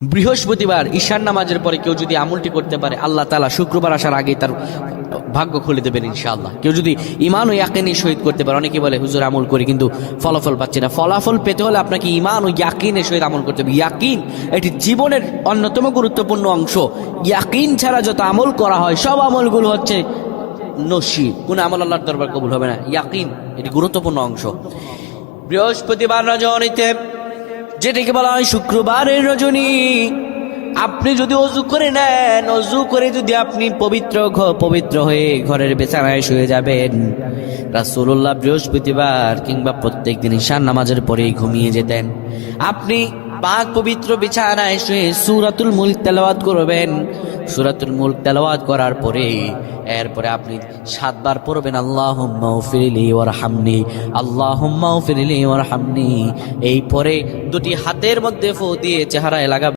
বৃহস্পতিবার ঈশান নামাজের পরে কেউ যদি আমলটি করতে পারে, আল্লাহ তাআলা শুক্রবার আসার আগেই তার ভাগ্য খুলে দেবেন ইনশাআল্লাহ। কেউ যদি ঈমান ও ইয়াকিনী সহিত করতে পারে, অনেকে বলে হুজুর আমল করি কিন্তু ফলাফল পাচ্ছি না। ফলাফল পেতে হলে আপনাকে ঈমান ও ইয়াকিনের সহিত আমল করতে হবে। ইয়াকিন এটি জীবনের অন্যতম গুরুত্বপূর্ণ অংশ। ইয়াকিন ছাড়া যত আমল করা হয় সব আমলগুলো হচ্ছে নসি, কোন আমল আল্লাহর দরবার কবুল হবে না। ইয়াকিন এটি গুরুত্বপূর্ণ অংশ। বৃহস্পতিবার রজনীতে, যেটাকে বলা হয় শুক্রবারের রজনী, আপনি যদি অজু করে নেন, অজু করে যদি আপনি পবিত্র হয়ে ঘরের বিছানায় শুয়ে যাবেন, রাসূলুল্লাহ বৃহস্পতিবার কিংবা প্রত্যেক দিন ঈশান নামাজের পরেই ঘুমিয়ে যেতেন। আপনি পাক পবিত্র বিছানায় শুয়ে সূরাতুল মুলক তেলাওয়াত করবেন। সূরাতুল মুলক তেলাওয়াত করার পরে এরপরে আপনি 7 বার পড়বেন আল্লাহুম্মা গফিরলি ওয়ারহামনি, আল্লাহুম্মা গফিরলি ওয়ারহামনি। এই পরে দুটি হাতের মধ্যে ফু দিয়ে চেহারায় লাগাবেন।